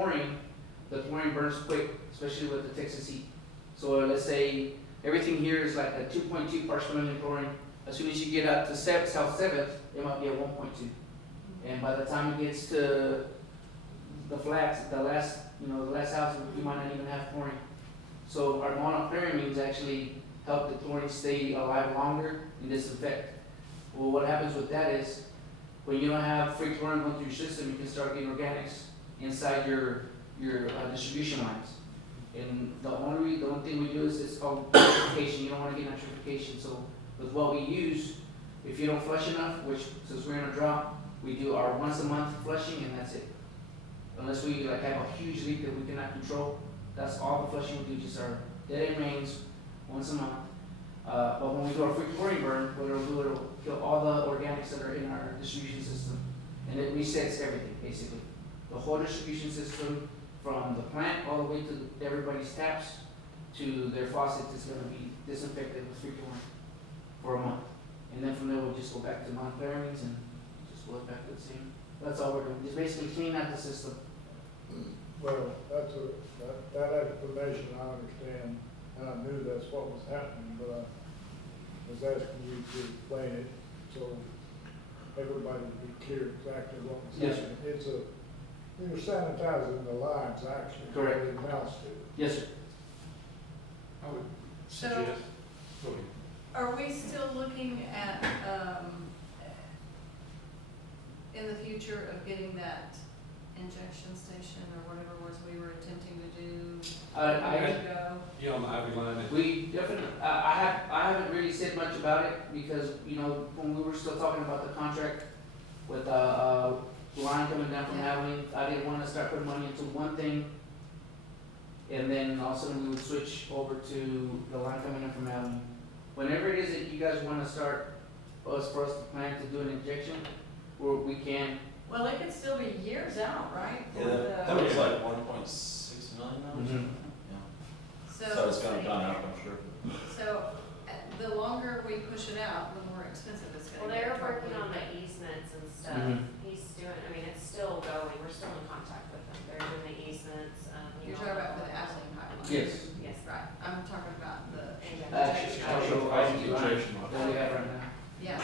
chlorine, the chlorine burns quick, especially with the Texas heat. So let's say everything here is like a 2.2 parts per million chlorine. As soon as you get out to South 7th, it might be at 1.2. And by the time it gets to the flats, the last house, you might not even have chlorine. So our monochlorine actually help the chlorine stay alive longer and disinfect. Well, what happens with that is, when you don't have free chlorine going through your system, you can start getting organics inside your distribution lines. And the only thing we do is it's called nitrification. You don't want to get nitrification. So with what we use, if you don't flush enough, which since we're in a drought, we do our once a month flushing and that's it. Unless we have a huge leak that we cannot control, that's all the flushing we do, just our dead end mains once a month. But when we do our free chlorine burn, what it'll do, it'll kill all the organics that are in our distribution system. And it resets everything, basically. The whole distribution system, from the plant all the way to everybody's taps to their faucets, is going to be disinfected with free chlorine for a month. And then from there, we'll just go back to monochlorines and just go back to the same. That's all we're doing, just basically clean out the system. Well, that explanation I understand, and I knew that's what was happening, but I was asking you to explain it so everybody would be clear exactly what was Yes, happening. You're sanitizing the lines actually. Correct. What it amounts to. Yes, sir. I would So- suggest, go ahead. Are we still looking at, in the future of getting that injection station or whatever it was we were attempting to do years ago? Yeah, on the Ivy line. We definitely, I haven't really said much about it because, when we were still talking about the contract with, line coming down from Abilene, I didn't wanna start putting money into one thing. And then all of a sudden we would switch over to the line coming in from Abilene. Whenever it is that you guys wanna start, for us to plan to do an injection, we can. Well, it could still be years out, right? Yeah, that was like 1.6 million now or something. Yeah. So it's gonna gone up, I'm sure. So, the longer we push it out, the more expensive it's Well, gonna get. they're working on the easements and stuff. Mhm. He's doing, it's still going, we're still in contact with them. They're doing the easements, You're talking about for the Abilene pipeline? Yes. Yes. Right, I'm talking about the. Actually, Injection line. that we have right now. Yeah,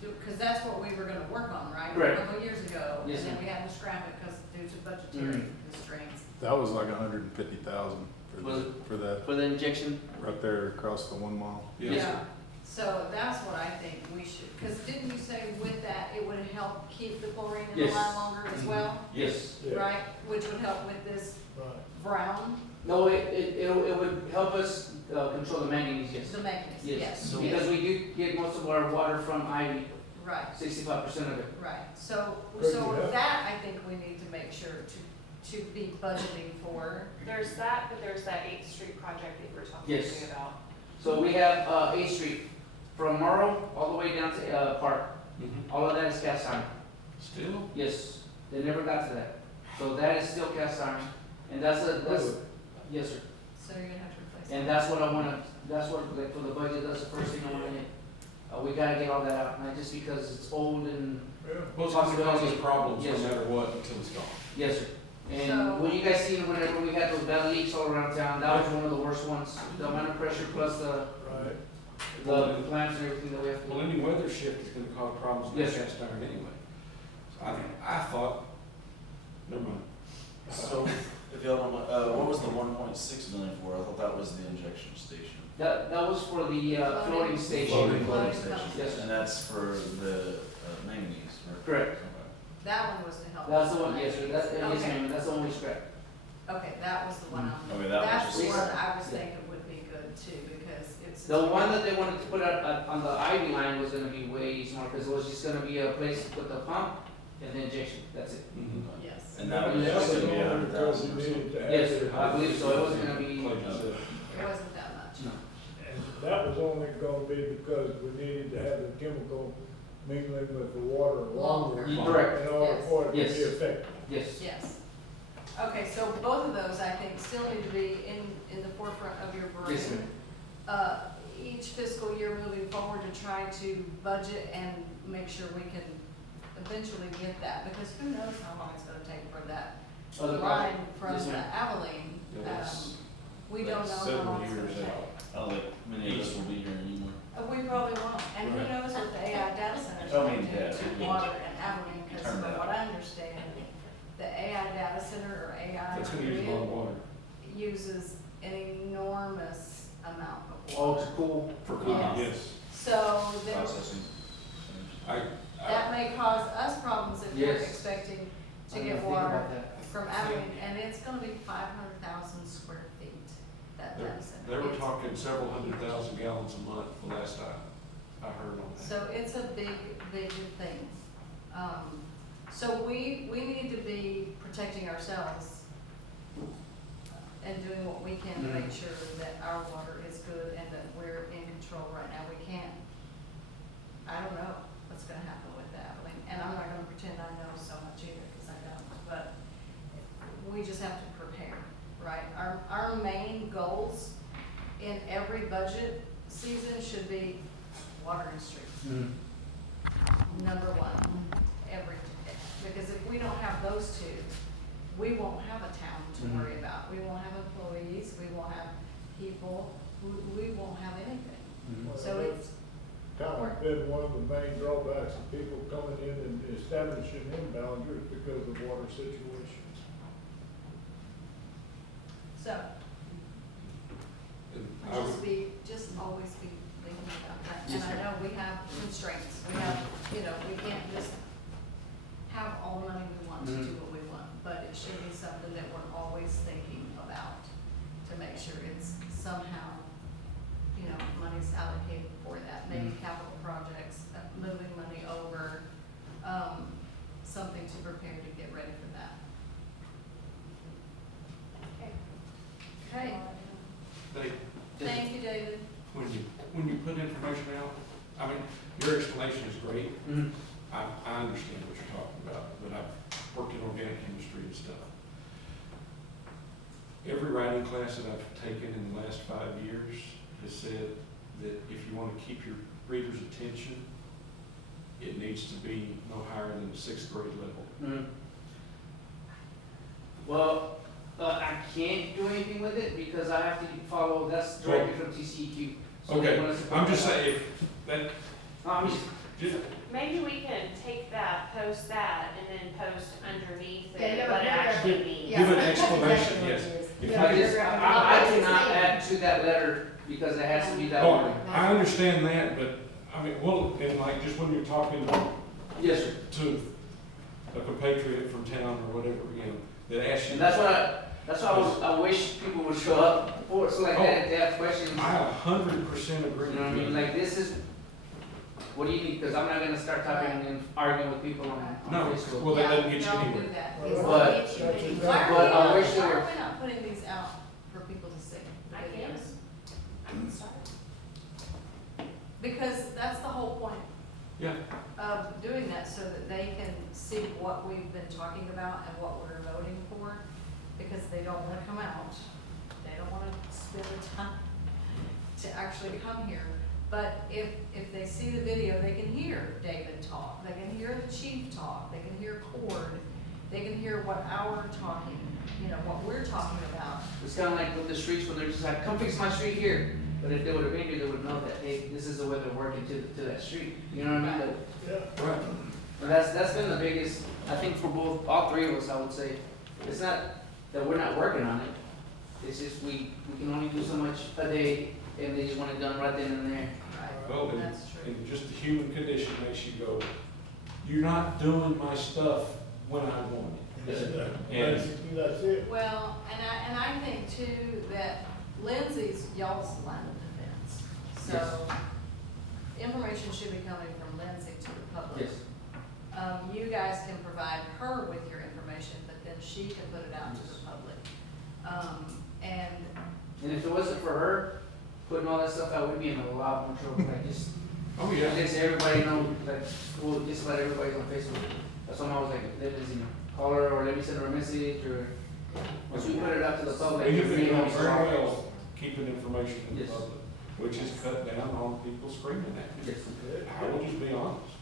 because that's what we were gonna work on, right? Correct. A couple years ago, Yes, and then ma'am. we had to scrap it because due to budgetary constraints. That was like 150,000 Was for that, For the injection, right there across the 1 mile. Yes, sir. So that's what I think we should, because didn't you say with that, it would help keep the chlorine in the Yes. line longer as well? yes. Yeah. Right, which would help with this Right. brown, No, it would help us, control the manganese, yes. the mechanism, yes, Because we do get most of our water from Ivy, right. 65% of it. Right, so Good, yeah. that I think we need to make sure to be budgeting for. There's that, but there's that 8th Street project that you were talking Yes. to me about. So we have, 8th Street, from Morrow all the way down to, Park. Mhm. All of that is cast iron. Still? Yes, they never got to that. So that is still cast iron. And that's, yes, sir. So you're gonna have to replace it. And that's what I wanna, that's what, like, for the budget, that's the first thing I wanna hit. We gotta get all that out, not just because it's old and, Yeah. Well, it's gonna cause us problems no Yes. matter what until it's gone. yes, sir. So- And when you guys seen whenever we had those bad leaks all around town, that was one of the worst ones. The amount of pressure plus the Right. clamps and everything that we have to Well, do. any weather shift is gonna cause problems with Yes, sir. cast iron anyway. So I thought, never mind. So, if y'all don't mind, what was the 1.6 million for? I thought that was the injection station. That was for the, floating station. Floating Floating station. pump. Yes. And that's for the manganese, right? Correct. Okay. That one was to help. That's the one, yes, sir. Yes, Okay. ma'am, that's the one we scrapped. Okay, that was the one Okay, that was that's the just- one I was thinking would be good too, because it's. The one that they wanted to put out on the Ivy line was gonna be way smaller, because it was just gonna be a place to put the pump and the injection, that's it. Mhm. Yes, And that was Yeah. just gonna be Because 100,000 you or needed something. to add Yes, it. I believe so, it wasn't gonna be, Like you said. it wasn't that much. no. And that was only gonna be because we needed to have the chemical mingling with the water longer. Longer. Correct. In order Yes. for it to Yes. be effective. Yes, Yes. Okay, so both of those, I think, still need to be in the forefront of your brain. yes, ma'am. Each fiscal year moving forward to try to budget and make sure we can eventually get that, because who knows how long it's gonna take for that Other line project? from Yes, the ma'am. Abilene, Yeah, that's- we don't know that's how several long it's gonna years take. out. I don't think many of us will be here anymore. We probably won't, and who Right. knows what the AI data centers Oh, I are mean, doing yeah, to yeah. water and Abilene, because Turned from out. what I understand, the AI data center or AI That's gonna use a lot of grid water. uses an enormous amount of Oh, water. to cool. For cooking, Yes. yes. So there's, Processing. that may cause us problems if we're Yes. expecting I to didn't get think water about that. from Abilene, and it's gonna be 500,000 square feet, that They data center. they were It's- talking several 100,000 gallons a month the last time I heard on that. So it's a big, big thing. So we need to be protecting ourselves and doing what we can to make sure that our water is good and that we're in control right now. We can't, I don't know what's gonna happen with that, and I'm not gonna pretend I know so much either, because I don't, but we just have to prepare, right? Our main goals in every budget season should be water and streets. Number one, because if we don't have those two, we won't have a town to worry about. We won't have employees, we won't have people, we won't have anything. So it's, Kind of been one of the main drawbacks of people coming in and establishing in Ballinger because of water situations. so, And I would- just always be thinking about that. And I know we have constraints, we have, we can't just have all the money we want to do what we want, but it should be something that we're always thinking about to make sure it's somehow, money's allocated for that, maybe capital projects, moving money over, something to prepare to get ready for that. Okay, They, thank you, David. when you put information out, I mean, your explanation is great. I understand what you're talking about, but I've worked in organic chemistry and stuff. Every writing class that I've taken in the last 5 years has said that if you want to keep your reader's attention, it needs to be no higher than the 6th grade level. Well, I can't do anything with it because I have to follow, that's directly from TCEQ. So they Okay, want us to I'm put just that- saying, if that, just, Maybe we can take that, post that, and then post underneath Yeah, it you have a what it paragraph. actually means. Yeah, Give an that's explanation, exactly what yes. it is. If You you have a I just, paragraph. I It's cannot name. add to that letter because it has to be that oh, wording. I understand that, but, I mean, well, and like, just when you're talking Yes, sir. to a compatriot from town or whatever, that asks you. And that's what I wish people would show up for, so like that, if they have questions. I 100% agree You know what I with mean, you. like this is, what do you need, because I'm not gonna start talking and arguing with people on No, Facebook. well, that doesn't get you Don't anywhere. do that. Well, It's But- not get you That's any- exactly- Why are But I we wish not, there why were- are we not putting these out for people to see? the I can. videos? I can start. Because that's the whole point Yeah, of doing that, so that they can see what we've been talking about and what we're voting for, because they don't wanna come out. They don't wanna spend the time to actually come here. But if they see the video, they can hear David talk, they can hear the chief talk, they can hear Cord, they can hear what our talking, what we're talking about. It's kinda like with the streets where they're just like, come fix my street here. But if they would've been here, they would know that, hey, this is the way they're working to that street. You know what I mean? But right. But that's been the biggest, I think for all three of us, I would say. It's not that we're not working on it. It's just we can only do so much a day and they just want it done right then and there. Well, and, That's true. and just the human condition makes you go, you're not doing my stuff when I want it. Basically, that's it. Well, and I think too that Lindsay's y'all's line of defense. So information should be coming from Lindsay to the public. Yes. You guys can provide her with your information, but then she can put it out to the public. And And if it wasn't for her putting all that stuff out, we'd be in a lot more trouble. Like just, Oh, yeah. just everybody know, like, well, just let everybody's on Facebook. That's why I was like, let us, call her or let me send her a message or, once we put it out to the public. We have we been know doing it's very all- well keeping information in the Yes. public, which is cut down on people screaming at you. Yes. I will just be honest.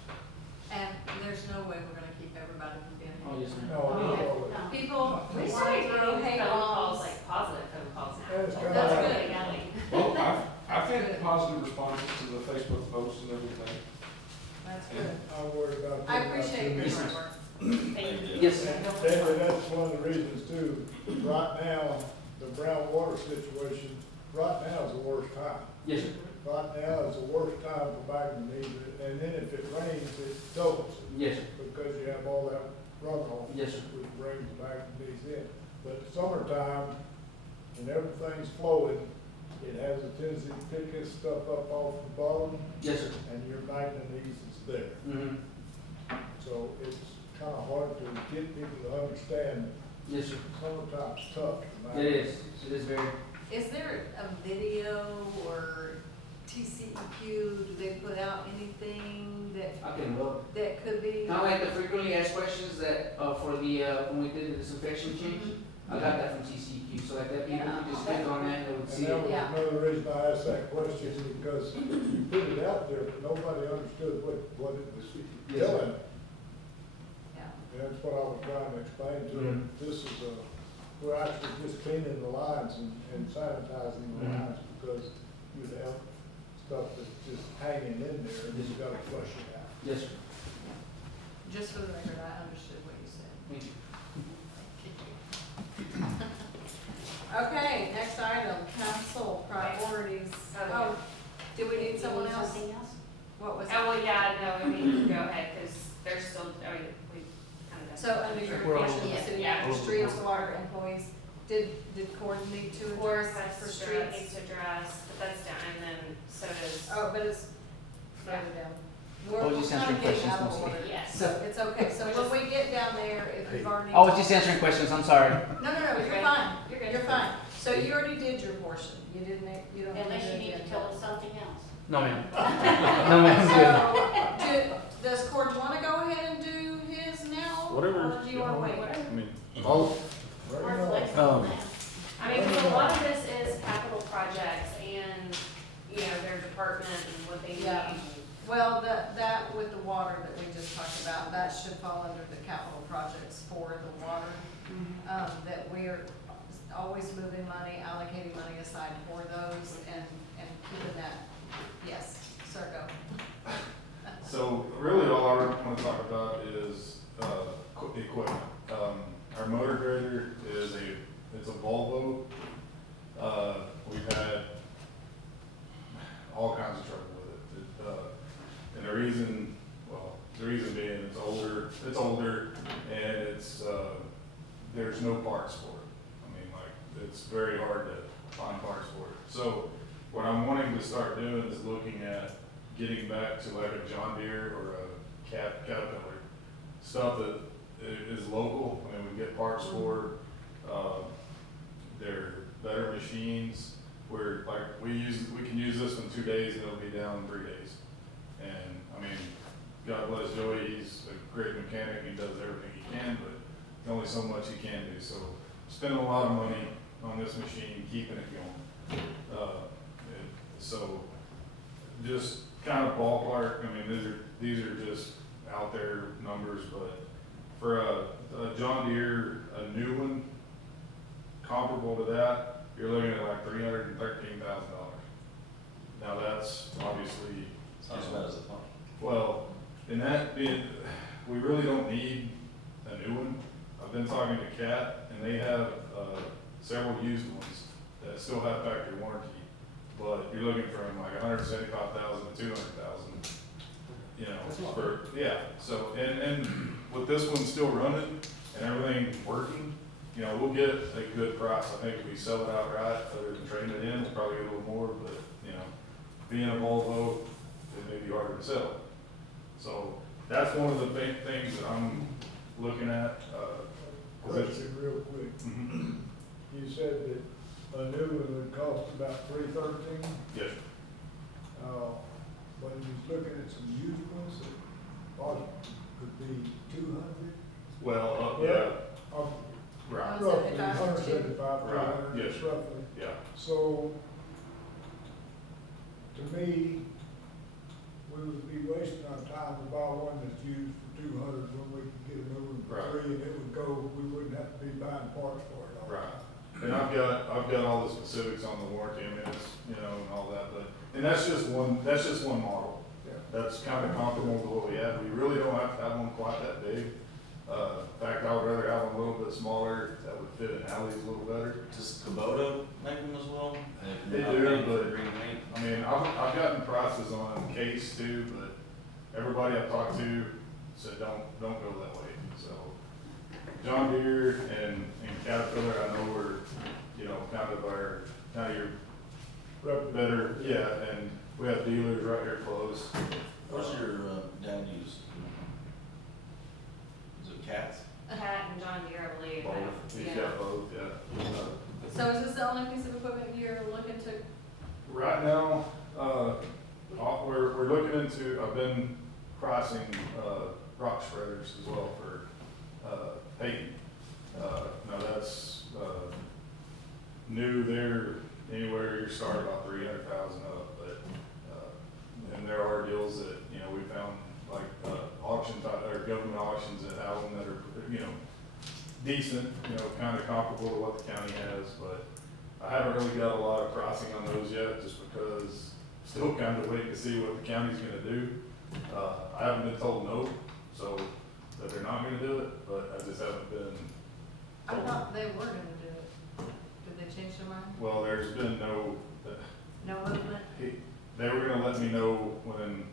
there's no way we're gonna keep everybody from being Oh, yes, ma'am. No, no. People We want started to getting throw phone hay calls, bombs. like positive phone calls now. That's kinda That's like- good. Yelling. Well, I've had positive responses to the Facebook posts and everything. That's good. I'm worried about. I appreciate your hard work. Thank you. Yes, And that's one of the reasons too, right now, the brown water situation, right now is the worst time. yes, sir. Right now is the worst time for bagging the needs, and then if it rains, it doubles it, Yes, sir. because you have all that runoff. Yes, sir. Which brings the bagging needs in. But summertime, when everything's flowing, it has a tendency to pick this stuff up off the bottom, Yes, sir. and your manganese is there. Mm-hmm. So it's kind of hard to get people to understand Yes, sir. that summertime's tough. It is. It is very. Is there a video or TCEQ, do they put out anything I can look. that could be? Kind of like the frequently asked questions that, for the, when we did the disinfection change. I got that from TCQ, so like that people could just click on that and they would And see that it. was Yeah. another reason I asked that question, because you put it out there, but nobody understood what it was Yes, sir. telling. Yeah. And that's what I was trying to explain to them. This is we're actually just cleaning the lines and sanitizing the Mhm. lines, because you have stuff that's just hanging in there, and you gotta flush it out. Yes, sir. Just for the record, I understood what you said. Thank you. Okay, next item, council priorities. Oh, Did we need someone else? Something else? What was Oh, it? well, yeah, no, I mean, go ahead, because there's still, I mean, we kind of. So under your We're all- portion, the city Yeah. manager, streets, water employees, did Cord need to Or address has for to streets? needs to address, but that's done, and then so does. Oh, but it's further down. I We're was just kind answering of getting questions out of mostly. order. Yes. So- It's okay, so when we get down there, if you've already. I was just answering questions. I'm sorry. No, You're you're good. fine, You're good. you're fine. So you already did your portion, you didn't, you don't. Unless you need to again. tell us something else. No, ma'am. No, ma'am. I'm good. So, does Cord wanna go ahead and do his now? Whatever. Or do you wanna wait? I mean, I'll, Right We're now. flexible Um, now. I mean, because a lot of this is capital projects and, you know, their department and what they need. Yeah. Well, that with the water that we just talked about, that should fall under the capital projects for the water. That we're always moving money, allocating money aside for those and keeping that, yes, sir, go. so really all I want to talk about is, equipment. Our motor grader it's a Volvo. We've had all kinds of trouble with it. And the reason being it's older and there's no parts for it. I mean, like, it's very hard to find parts for it. So what I'm wanting to start doing is looking at getting back to like a John Deere or a Caterpillar, stuff that is local. I mean, we get parts for, they're better machines, where like we can use this in 2 days and it'll be down in 3 days. And I mean, God bless Joey, he's a great mechanic, he does everything he can, but there's only so much he can do. So spending a lot of money on this machine, keeping it going. So just kind of ballpark, I mean, these are just out there numbers, but for a John Deere, a new one, comparable to that, you're looking at like $313,000. Now that's obviously, It's not as bad as it thought. well, we really don't need a new one. I've been talking to Cat, and they have several used ones that still have factory warranty, but you're looking from like $175,000 to $200,000. You know, So and with this one still running and everything working, you know, we'll get a good price. I think if we sell it outright, other than trading it in, we'll probably get a little more. But you know, being a Volvo, it may be harder to sell. So that's one of the big things that I'm looking at. 'Cause it's, Question real quick. Mhm. You said that a new one would cost about $313. Yes. When you was looking at some used ones, that probably could be 200. Well, Yeah. right. Roughly, 175, 175, Right, 300, yes. roughly. Yeah. So, to me, we would be wasting our time to buy one that's used for 200 when we could get a new one Right. for 3 and it would go, we wouldn't have to be buying parts for it all. Right. And I've got all the specifics on the warranty, I mean, it's, you know, and all that, but, and that's just one model. Yeah. That's kind of comparable to what we have. We really don't have to have one quite that big. In fact, I would rather have one a little bit smaller that would fit in alleys a little better. Does Kubota make them as well? They Not do, many but- for green paint. I mean, I've gotten prices on Case too, but everybody I've talked to said don't go that way. So John Deere and Caterpillar, I know were, you know, kind of your better, yeah, and we have dealers right here close. What's your dad use? Is it Cats? Cat and John Deere, I believe. Both, he's Yeah. got both, yeah. So is this the only piece of equipment you're looking to? Right now, we're looking into, I've been pricing, rock spreaders as well for, paving. Now that's, new, they're anywhere, you start about 300,000 up, but, and there are deals that, you know, we found, like, auction type, or government auctions that have them that are, you know, decent, you know, kind of comparable to what the county has, but I haven't really got a lot of pricing on those yet, just because still kind of waiting to see what the county's gonna do. I haven't been told no, so that they're not gonna do it, but I just haven't been I told. thought they were gonna do it. Did they change their mind? Well, there's been no, No movement? they were gonna let me know when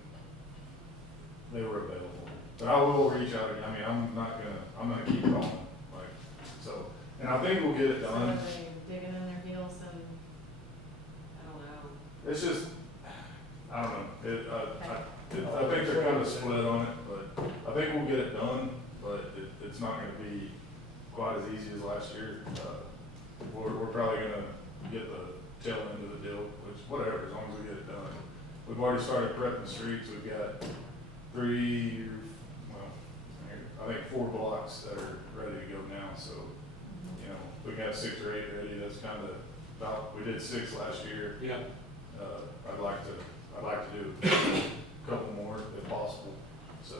they were available. But I will reach out, I mean, I'm gonna keep going, like, so, and I think we'll get it So done. are they digging in their heels and, I don't know. It's just, I don't know, I think they're kind of split on it, but I think we'll get it done, but it's not gonna be quite as easy as last year. We're probably gonna get the tail end of the deal, which, whatever, as long as we get it done. We've already started prepping the streets, we've got 4 blocks that are ready to go now, so, you know, we got 6 or 8 ready, that's kind of about, we did 6 last year. Yeah. I'd like to do a couple more if possible, so,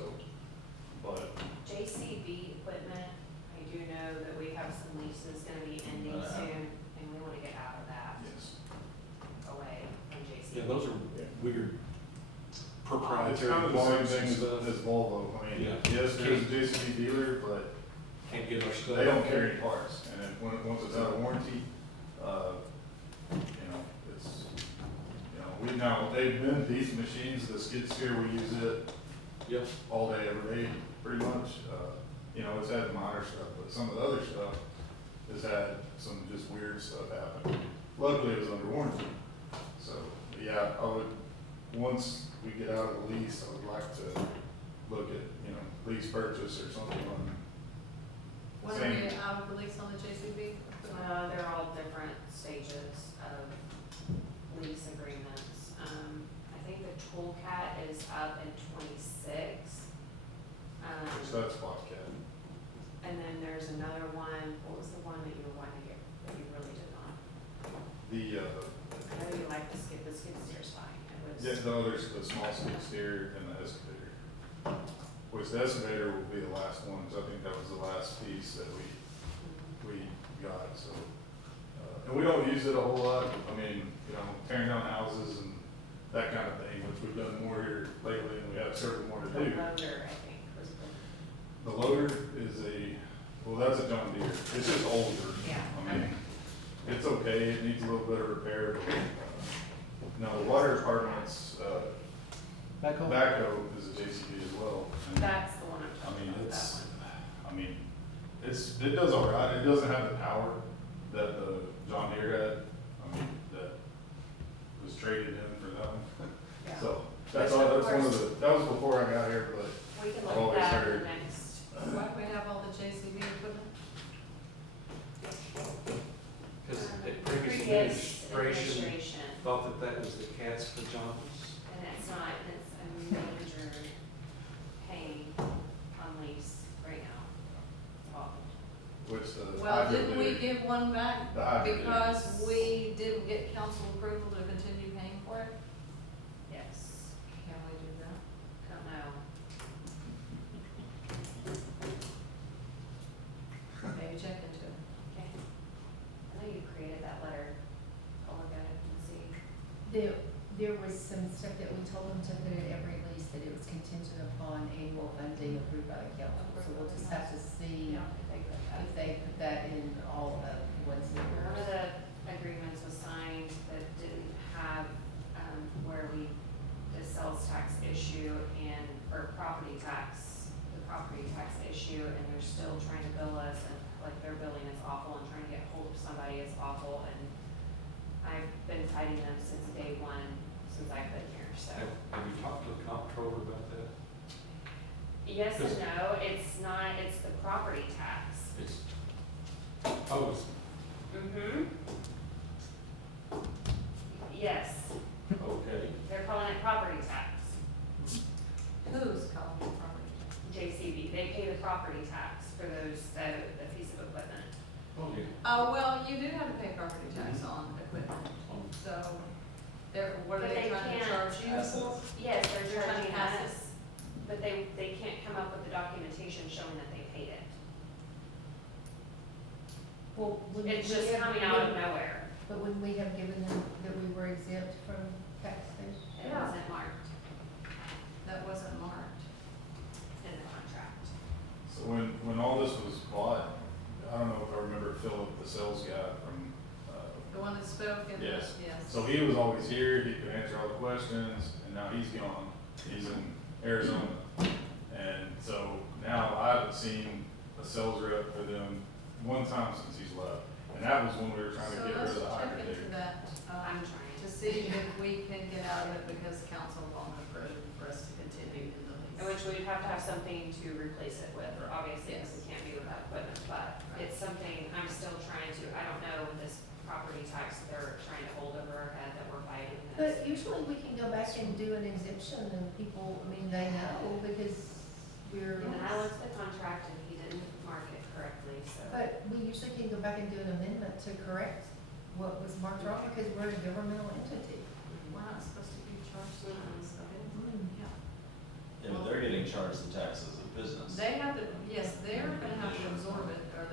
but, JCB equipment, I do know that we have some leases gonna be ending soon, and we wanna get out of that, yes. away from JCB. Yeah, those are weird It's proprietary kind of the same parts thing and as stuff. Volvo, I mean, Yeah. yes, there's a JCB dealer, but Can't get our stuff. they don't carry any parts, and then once it's out of warranty, you know, it's, you know, they've been decent machines, the skid steer, we use it Yep. all day, every day, pretty much. You know, it's had minor stuff, but some of the other stuff has had some just weird stuff happen. Luckily, it was under warranty, so, yeah, I would, once we get out of the lease, I would like to look at, you know, lease purchase or something on. when are we out of the lease on the JCB? They're all different stages of lease agreements. I think the Toolcat is up in 26. So that's Bobcat. And then there's another one, what was the one that you were wanting to get, that you really did not? I know you like the skid steer's fine, it was. Yeah, the others, the small skid steer and the excavator. Which the excavator will be the last one, because I think that was the last piece that we got, so. And we don't use it a whole lot, I mean, you know, tearing down houses and that kind of thing, which we've done more here lately, and we have several more to The do. loader, I think, was the, The loader is well, that's a John Deere, it's just older. Yeah, I mean, okay. it's okay, it needs a little bit of repair, but, no, the water department's, Backhoe? backhoe is a JCB as well. And, that's the one I'm I talking mean, about, that it's, one. I mean, it does all right, it doesn't have the power that the John Deere had, I mean, that was traded in for that one. Yeah. So, that's Which, all, of that's one of course- that was before I got here, but We can I've look always at that in heard- the next. Why do we have all the JCB equipment? Because the previous Previous administration thought that was the cat's pajamas. And it's not, it's a major pain on lease right now. It's awful. which the. Well, hydro didn't we digger- give one back The hydro digger. because we didn't get council approval to continue paying for it? Yes, Can we do that? don't know. There was some stuff that we told them to put in every lease, that it was contingent upon annual funding approved by the council. So we'll just have to see Yeah, they put that. if they put that in all of the ones that One were. of the agreements was signed that didn't have, where the sales tax issue or property tax, the property tax issue, and they're still trying to bill us, and like their billing is awful, and trying to get hold of somebody is awful, and I've been fighting them since day one, since I've been here, so. Have you talked to the comptroller about that? Yes and no, it's not, it's the property tax. It's, oh, it's, Mm-hmm. Yes, okay. they're calling it property tax. Who's calling it property? JCB, they pay the property tax for the piece of equipment. Oh, yeah. Oh, well, you do have to pay property tax on equipment, so what are But they they trying to can't- charge you for? Yes, they're They're trying to charging pass us, but they can't come up with the documentation showing that they paid it. Well, when It's we just have- coming out of nowhere. But when we have given them that we were exempt from taxation. It Yeah. wasn't marked That wasn't marked. in the contract. So when all this was bought, I don't know if I remember Philip, the sales guy from, The one that spoke and. Yes. Yes. so he was always here, he could answer all the questions, and now he's gone. He's in Arizona. And so now I haven't seen a sales rep for them one time since he's left. And that was when we were trying to get rid of the So let's check hybrid. into that, I'm trying. to see if we can get out of it because council won't approve for us to continue in the In lease. which we'd have to have something to replace it with, obviously, because Yes. it can't be without equipment, but it's something I'm still trying to, I don't know, with this property tax that they're trying to hold over our head that we're fighting this. But usually we can go back and do an exemption and people, I mean, they know because we're. And then I looked at the contract and he didn't mark it correctly, so. But we usually can go back and do an amendment to correct what was marked wrong because we're a governmental entity. We're not supposed to be charged for this, though. Yeah. Yeah, but they're getting charged the taxes of business. They have to, yes, they're gonna have to absorb it, or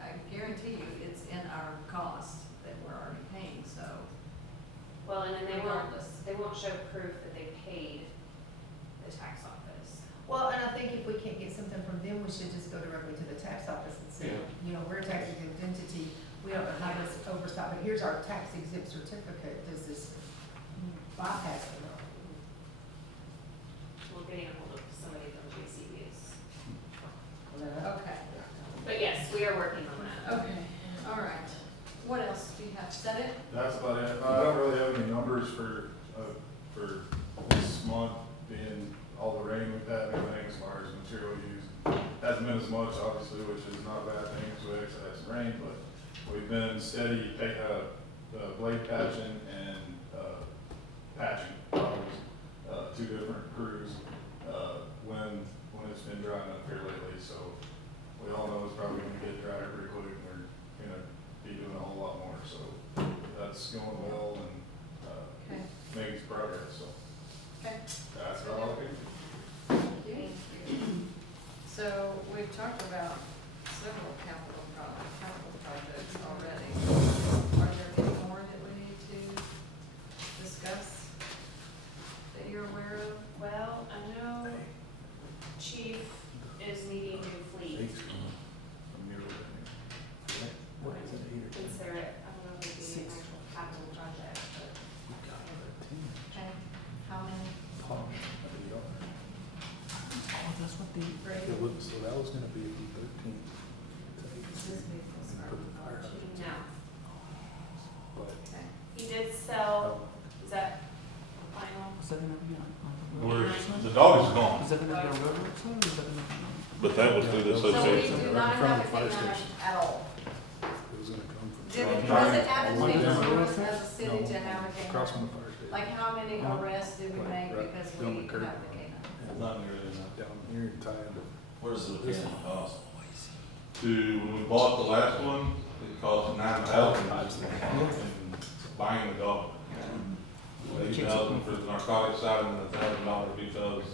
I guarantee you, it's in our cost that we're already paying, so. Well, and then Regardless. they won't show proof that they paid the tax office. Well, and I think if we can't get something from them, we should just go directly to the tax office and say, Yeah. you know, we're a tax exempt entity. We don't know how this oversight, but here's our tax exempt certificate. Does this bypass it or not? We're getting a hold of somebody from JCB is. Okay, But yes, we are working on that. okay, all right. What else do you have? Set it? That's about it. I don't really have any numbers for this month, being all the rain we've had and everything as far as material use. Hasn't been as much, obviously, which is not a bad thing, because we actually had some rain, but we've been steady, blade patching and, patching, two different crews, when it's been drying up here lately, so we all know it's probably gonna get drier pretty quick, and we're gonna be doing a whole lot more, so that's going well and, Okay. making some progress, so Okay. that's about all I can. Thank you. So we've talked about several capital projects already. Are there any more that we need to discuss that you're aware of? Well, I know Chief is needing new fleet. Consider it, I don't know if it'd be an actual capital project, but. Okay. How many? Great. So that was gonna be the 13th. Is this vehicle starting? No, But Okay. he did sell, is that final? is that gonna be on? The dog is gone, Is that gonna be on railroad side or is that gonna be on? but that was through the So we association. do Right in not front of have the fire anything on it station. at all. It was gonna come from. Does it Right. happen to One be down the road us there? as a city to have a Across from canine? the fire station. Like how many arrests did we Right, make right, because down we the curb. have the canine? Not nearly enough. Down here in Tyen. What does the mechanic cost? When we bought the last one, it cost $9,000 in buying the dog. $8,000 for the narcotics side and $1,000 because,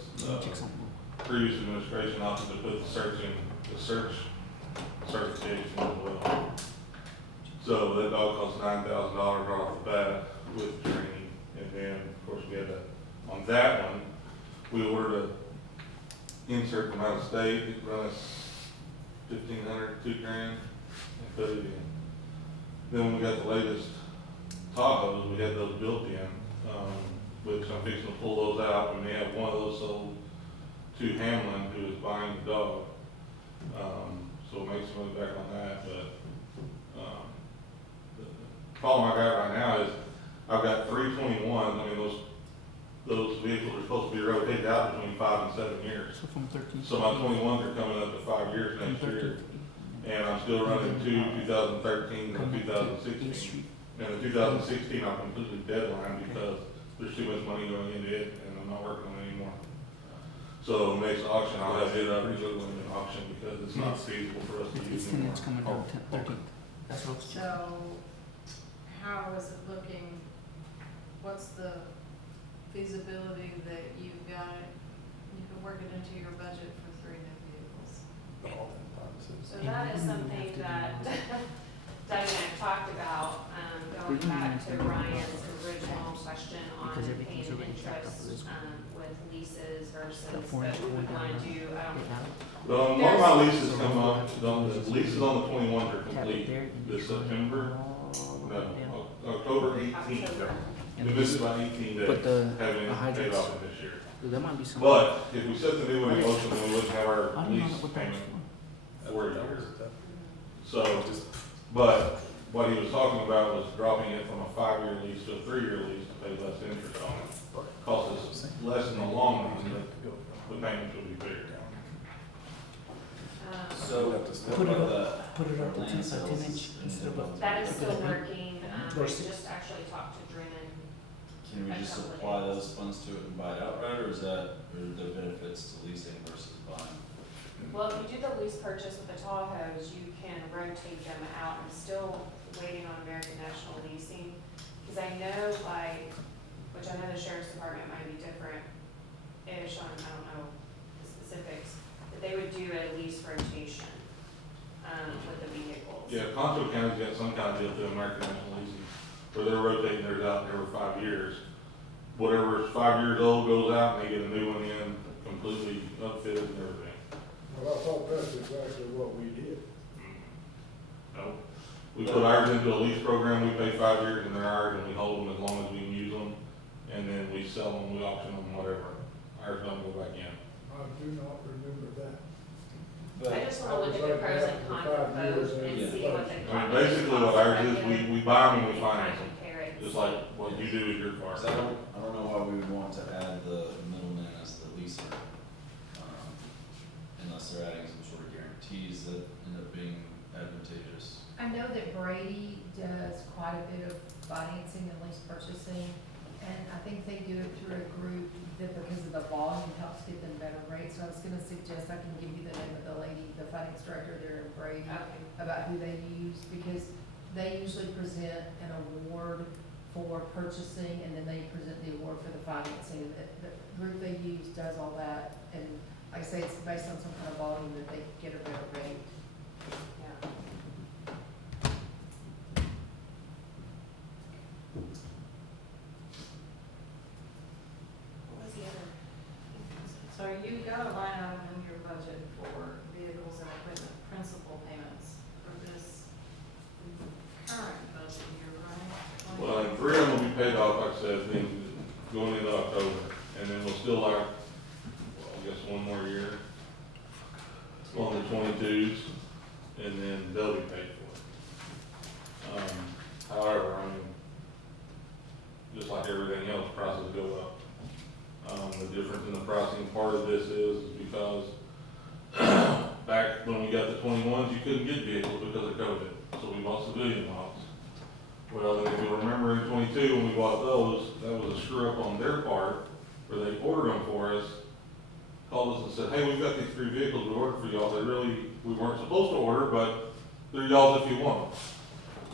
previous administration opted to put the search certification as well. So that dog cost $9,000 right off the bat with training And then, of course, we had that, on that one, we ordered a insert from out of state, it run us $1,500, $2,000, and put it in. Then when we got the latest Tahoes, we had those built in, which I'm fixing to pull those out, and they have one of those sold to Hamlin, who is buying the dog. So we'll make some money back on that, but, the problem I got right now is, I've got 321, I mean, those vehicles are supposed to be rotated out between 5 and 7 years. So from 13. So my 21s are coming up to 5 years next year, and I'm still running 2013 and 2016. And the 2016, I'm completely deadline because there's too much money going into it, and I'm not working on it anymore. So next auction, I'll have it up and go in the auction because it's not feasible for us to use It's 10, anymore. it's coming down 13th. That's what. So, how is it looking? What's the feasibility that you've got it, you can work it into your budget for 3 new vehicles? So that is something that Doug and I talked about, going back to Ryan's original question on Because paying everything's already tracked off of interest, this one. with leases versus, The but 4 inch we would one wanna down. do, Well, one of my leases come up, the leases on the 21s are Tap it complete there and this you go September, all the no, way down. October 18th. October. We missed about 18 days, But the having it paid hydrants, off in this year. there might be some. But if we set the new one in motion, then we wouldn't have our I don't know lease what that was payment for. 4 years. So, but what he was talking about was dropping it from a 5-year lease to a 3-year lease to pay less interest on it. Costs us less in the long run, but the payments will be bigger. So, Put what it about up, put it up to land 10 by 10 sales inch instead of a. that is still working, I Or six. just actually talked to Drennan. Can we just A couple of apply days. those funds to it and buy it outright, or is that, or are there benefits to leasing versus buying? Well, if you do the lease purchase with the Tahoes, you can rotate them out. I'm still waiting on American National Leasing, because I know like, which I know the sheriff's department might be different-ish on, I don't know the specifics, but they would do a lease rotation, with the vehicles. Yeah, Concho County's got some kind of deal to American National Leasing, where they're rotating theirs out every 5 years. Whatever's 5 years old goes out and they get a new one in, completely upfitted and everything. Well, I thought that's exactly what we did. No. We put ours into a lease program, we pay 5 years and they're ours, and we hold them as long as we can use them, and then we sell them, we auction them, whatever. Ours don't go back in. I do not remember that. I just wanna look at the pros and cons of both and see what the. I mean, basically what ours is, we buy them and we Try finance and them, compare it. just like what you do with your car. Cause I don't know why we would want to add the middleman as the leaser, unless they're adding some sort of guarantees that end up being advantageous. I know that Brady does quite a bit of financing and lease purchasing, and I think they do it through a group that because of the volume helps get them better rates. So I was gonna suggest I can give you the name of the lady, the finance director there in Brady, Okay. about who they use, because they usually present an award for purchasing, and then they present the award for the financing. The group they use does all that, and like I say, it's based on some kind of volume that they get a better rate. Yeah. What was the other? So you've got a line item in your budget for vehicles and equipment principal payments for this current budget year, right? Well, and 3 of them will be paid off, like I said, going into October, and then we'll still have, well, I guess 1 more year on the 22s, and then they'll be paid for. However, I mean, just like everything else, prices go up. The difference in the pricing part of this is because back when we got the 21s, you couldn't get vehicles because of COVID, so we bought civilian models. Well, and if you remember in 22, when we bought those, that was a screw up on their part, where they ordered them for us, called us and said, hey, we've got these 3 vehicles we ordered for y'all, we weren't supposed to order, but they're y'all's if you want them.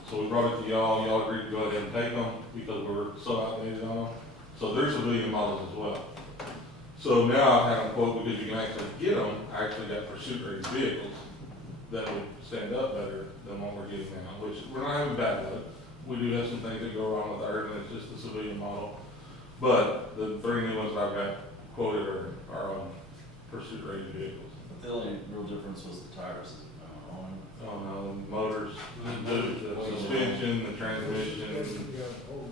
So we brought it to y'all agreed to go ahead and take them, because we were so outdated on them. So they're civilian models as well. So now I have a quote, because you can actually get them, I actually got pursuit rated vehicles that would stand up better than what we're getting now, which we're not having bad luck. We do have some things that go wrong with ours, and it's just the civilian model. But the 3 new ones I've got quoted are on pursuit ready vehicles. But the only real difference was the tires, on. On the motors, the suspension, the transmission, You got the whole,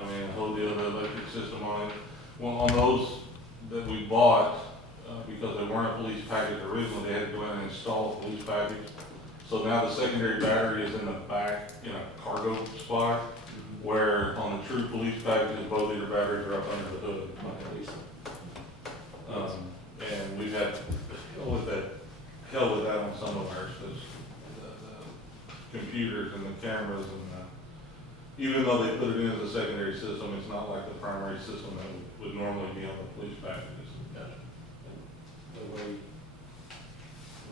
I mean, the whole deal, the electric system on it. Well, on those that we bought, because they weren't a police package originally, they had to go in and install a police package. So now the secondary battery is in the back in a cargo spot, where on the true police packages, both of your batteries are up under the hood. And we've had hell with that on some of ours, because the computers and the cameras and even though they put it in as a secondary system, it's not like the primary system that would normally be on the police packages. They weigh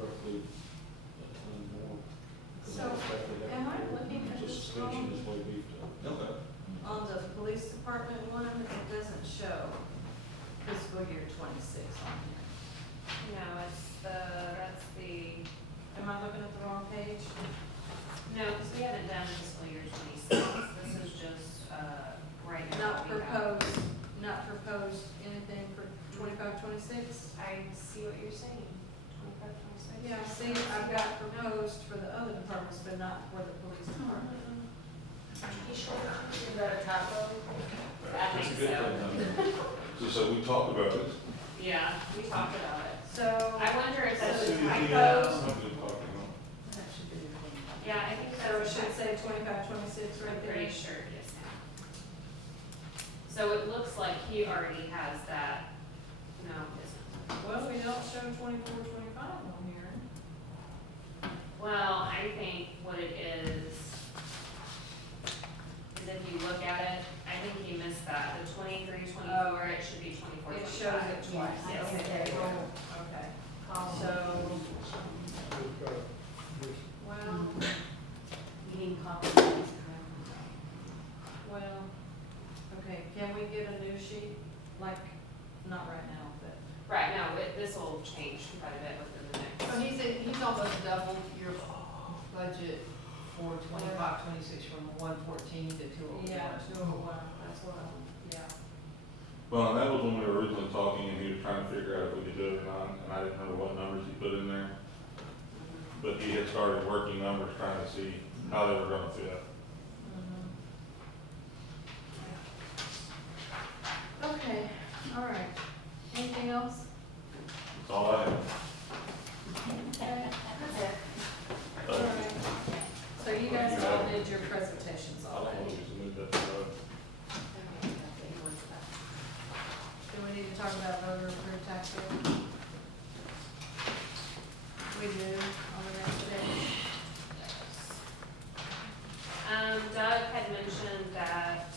roughly a ton more. So, am I looking at The this suspension wrong? is way beefed up. Okay. On the police department one, it doesn't show fiscal year 26 on here. No, that's the, Am I looking at the wrong page? no, because we haven't done fiscal year 26. This is just, right now. Not we have- proposed anything for 25, 26? I see what you're saying, 25, 26. Yeah, see, I've got proposed for the other departments, but not for the police department. You sure? Is that a typo? I It's a think good so. thing, though. So we talked about it. Yeah, we talked about it. So. I wonder if that's a Something typo. to talk about. That should be the thing. Yeah, I think So it that's a should typo. say 25, 26 I'm right there. pretty sure, yes, ma'am. So it looks like he already has that, no, it isn't. Well, we don't show 24, 25 on here. Well, I think what it is if you look at it, I think you missed that, the 23, 24, it should be 24, 25. It shows it twice. Yes. Okay, okay. So, just got, just, well, You need copies. well, okay, can we get a new sheet? Like, not right now, but. Right, no, this will change quite a bit within the next. So he's almost doubled your budget for 25, 26 from 114 to 201. Yeah, 201, that's what yeah. Well, and that was when we were originally talking, and he was trying to figure out if we could do it or not, and I didn't remember what numbers he put in there. But he had started working numbers, trying to see how they were gonna fit. Okay, all right. Anything else? That's all I have. Okay, that's it. All right. So you guys all did your presentations I don't already. want to submit that to, Do we need to talk about voter approved tax bill? We do on the next page. Doug had mentioned that,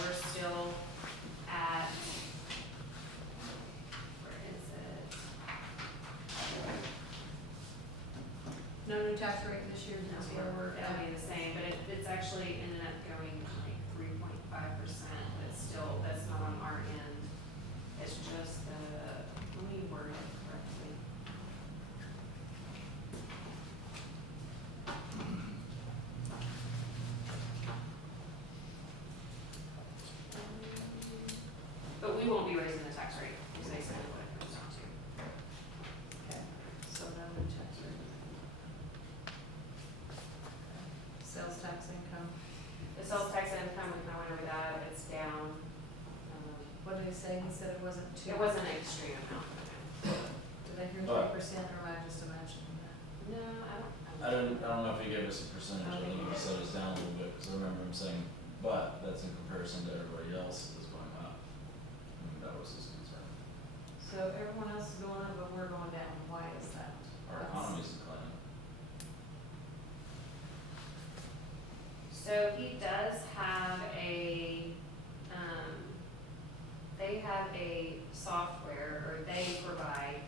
we're still at, where is it? No new tax rate this year, No, this year we're it'll be the same, but it's actually ended up going like 3.5%, but still, that's not on our end. It's just let me word it correctly. But we won't be raising the tax rate, is basically what it comes down to. Okay, so no new tax rate. Sales tax income, The sales tax income, we kind of went over that, it's down. what did he say? He said it wasn't too. It wasn't an extreme amount. Did I hear Alright. 3% or am I just imagining that? No, I I don't know if he gave us a percentage, I think he just said it's down a little bit, because I remember him saying, but that's in comparison to everybody else that's going up. I mean, that was his concern. So everyone else is going up, but we're going down. Why is that? Our That's- economy's declining. So he does have they have a software, or they provide,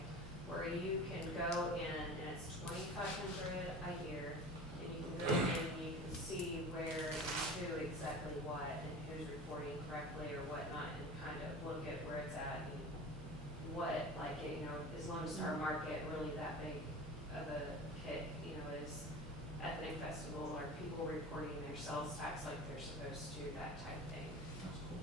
where you can go in, and it's $2,500 a year, and you can go in and you can see where and who exactly what, and who's reporting correctly or whatnot, and kind of look at where it's at, and what, like, as long as our market really that big of a hit, is ethnic festival, are people reporting their sales tax like they're supposed to, that type of thing. That's cool.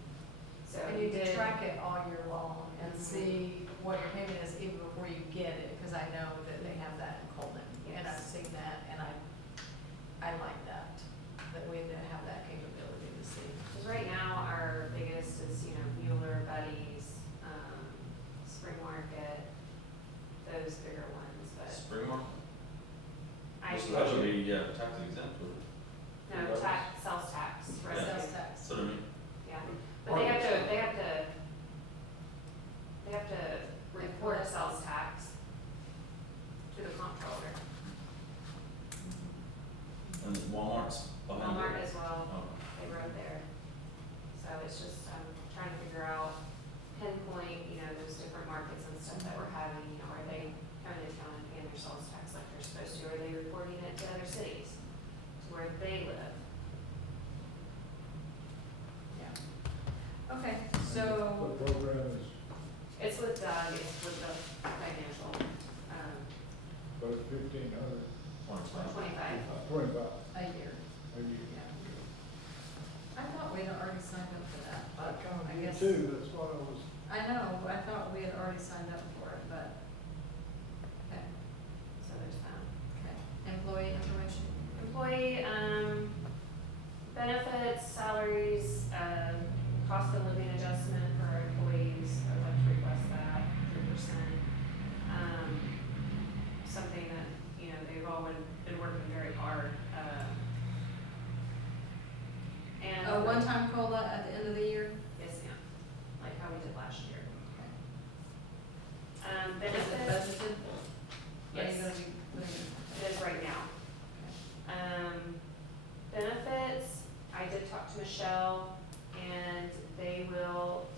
So So And we you can did, track it all year long and Mhm. see what your payment is even before you get it, because I know that they have that in Coleman. And I've Yes. seen that, and I like that we have that capability to see. because right now, our biggest is, Mueller, Buddies, Spring Market, those bigger ones, but Spring market? I. So that would be, yeah, tax exempt, would it? No, tax, sales tax, Yeah. residue, Sales tax. So what I mean, yeah, but they have to report sales tax to the comptroller. and Walmart's behind it? Walmart as well, Oh, they wrote there. So it's just, I'm trying to figure out, pinpoint, those different markets and stuff that we're having, are they coming to town and paying their sales tax like they're supposed to? Are they reporting it to other cities, to where they live? Yeah. Okay, The so, program is, It's with Doug, it's with the financial, but it's 1,500, 25. 25 a year, a year. yeah. I thought we'd already signed up for that. I kind of I did guess- too, that's what I was, I know, I thought we had already signed up for it, but, okay, So there's that. okay. Employee information? Employee, benefits, salaries, cost of living adjustment for our employees, I'd like to request that, 3%. Something that, they've all been working very hard, and. A one-time COLA at the end of the year? Yes, ma'am, like how we did last year. Is it Benefits, budgeted? Are Yes. you gonna be putting it? it is right now. Benefits, I did talk to Michelle, and it'll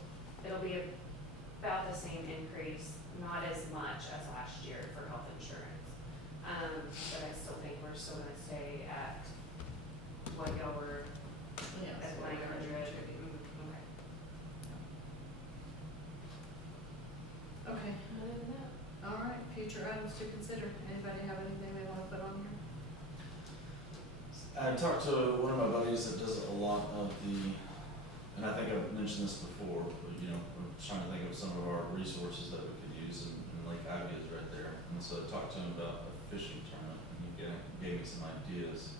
be about the same increase, not as much as last year for health insurance. But I still think we're still gonna stay at what y'all were, Yeah. at 900. Okay. Okay, Other than that, all right, future items to consider. Anybody have anything they wanna put on here? I talked to one of my buddies that does a lot of the, and I think I've mentioned this before, but I'm trying to think of some of our resources that we could use, and Lake Ivy is right there. And so I talked to him about a fishing tournament, and he gave me some ideas.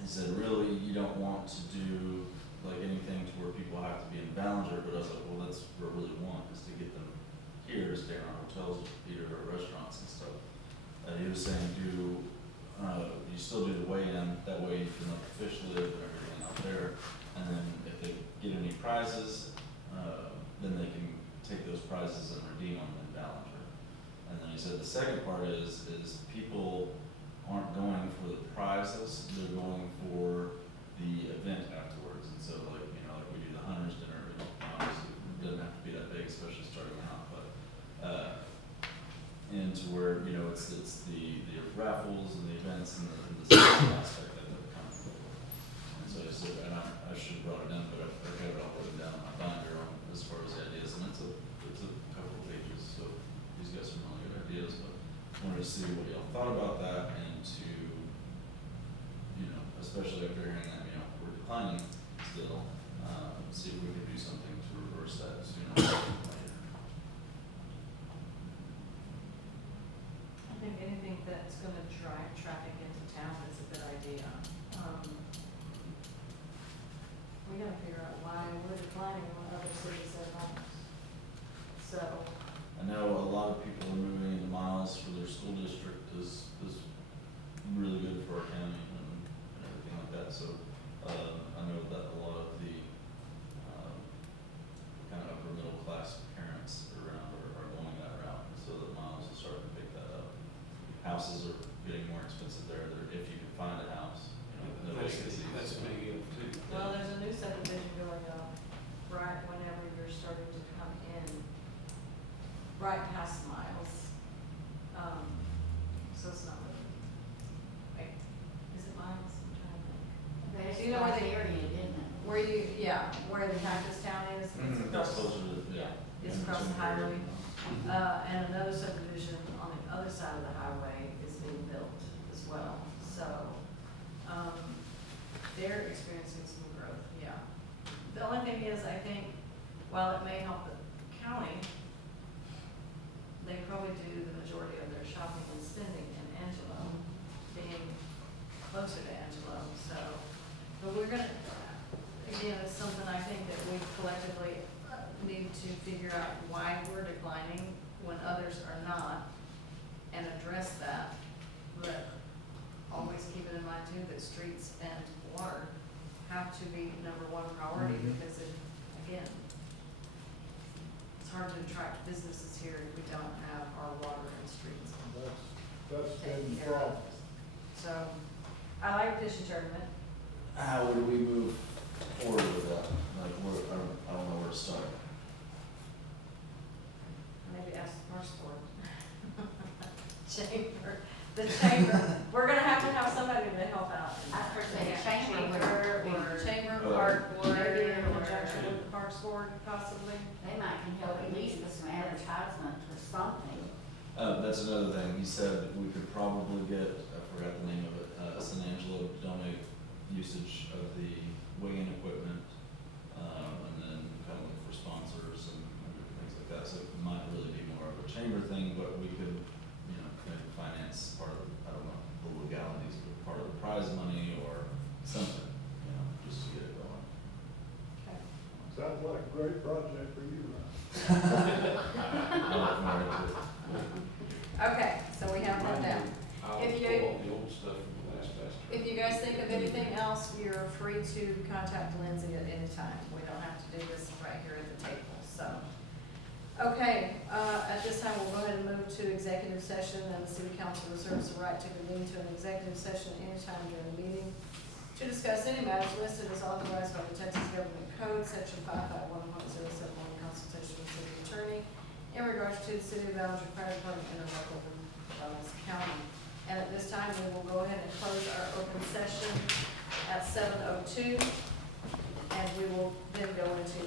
He said, really, you don't want to do like anything to where people have to be in Ballinger, but I was like, well, that's what I really want, is to get them here, to stay around hotels, eat at our restaurants and stuff. He was saying, you still do the weigh-in, that way you can let the fish live and everything out there. And then if they get any prizes, then they can take those prizes and redeem them in Ballinger. And then he said the second part is people aren't going for the prizes, they're going for the event afterwards. And so like we do the hunters dinner, obviously it doesn't have to be that big, especially starting out, but, and to where, it's the raffles and the events and the social aspect of it kind of cool. And so he said, and I should have brought it in, but I got it all written down in my binder on as far as the ideas, and it's a couple of pages, so he's got some really good ideas, but wanted to see what y'all thought about that, and to, especially after hearing that, we're declining still, see if we could do something to reverse that sooner rather than later. I think anything that's gonna drive traffic into town is a good idea. We gotta figure out why we're declining when other cities are not. So, I know a lot of people are moving into Miles for their school district is really good for our county and everything like that, so, I know that a lot of the, kind of upper middle class parents around are going that route, so that Miles is starting to pick that up. Houses are getting more expensive there, if you can find a house, no vacancies. That's a big deal too. well, there's a new subdivision going up right whenever you're starting to come in, right past Miles. So it's not really, wait, is it Miles? I'm trying to think. Do you know where the area, didn't it? Where where the Cactus Town is? It's That's across- closer to, yeah. It's across the highway. And another subdivision on the other side of the highway is being built as well. So, they're experiencing some growth, yeah. The only thing is, I think, while it may help the county, they probably do the majority of their shopping and spending in Angelo, being closer to Angelo, so. But we're gonna, again, it's something I think that we collectively need to figure out why we're declining when others are not, and address that. But always keep it in mind too, that streets and water have to be number one priority, because it, again, it's hard to attract businesses here if we don't have our water and streets That's taken been the care of. problem. So, I like fishing tournament. How would we move forward with that? Like, I don't know where to start. Maybe ask our sport. The chamber, we're gonna have to have somebody to help out. I was gonna say chamber Or or chamber, Or- park board, Maybe, in or- conjunction with the parks board possibly. they might can help at least with some advertisement or something. That's another thing, he said we could probably get, I forgot the name of it, San Angelo to donate usage of the weighing equipment, and then kind of look for sponsors and things like that, so it might really be more of a chamber thing, but we could, you know, maybe finance part of, I don't know, the legalities, but part of the prize money or something, you know, just to get it going. Okay. Sounds like a great project for you, Ryan. I'm not married to it. Okay, so we have that down. I'll If you- pull all the old stuff from the last master. If you guys think of anything else, you're free to contact Lindsay at any time. We don't have to do this right here at the table, so. Okay, at this time, we'll go ahead and move to executive session, and the city council reserves the right to convene to an executive session anytime during the meeting to discuss any matters listed as authorized by the Texas Government Code, section 551.071, consultation with the city attorney in regards to the city of Ballinger Fire Department and the local Balance County. And at this time, we will go ahead and close our open session at 7:02, and we will then go into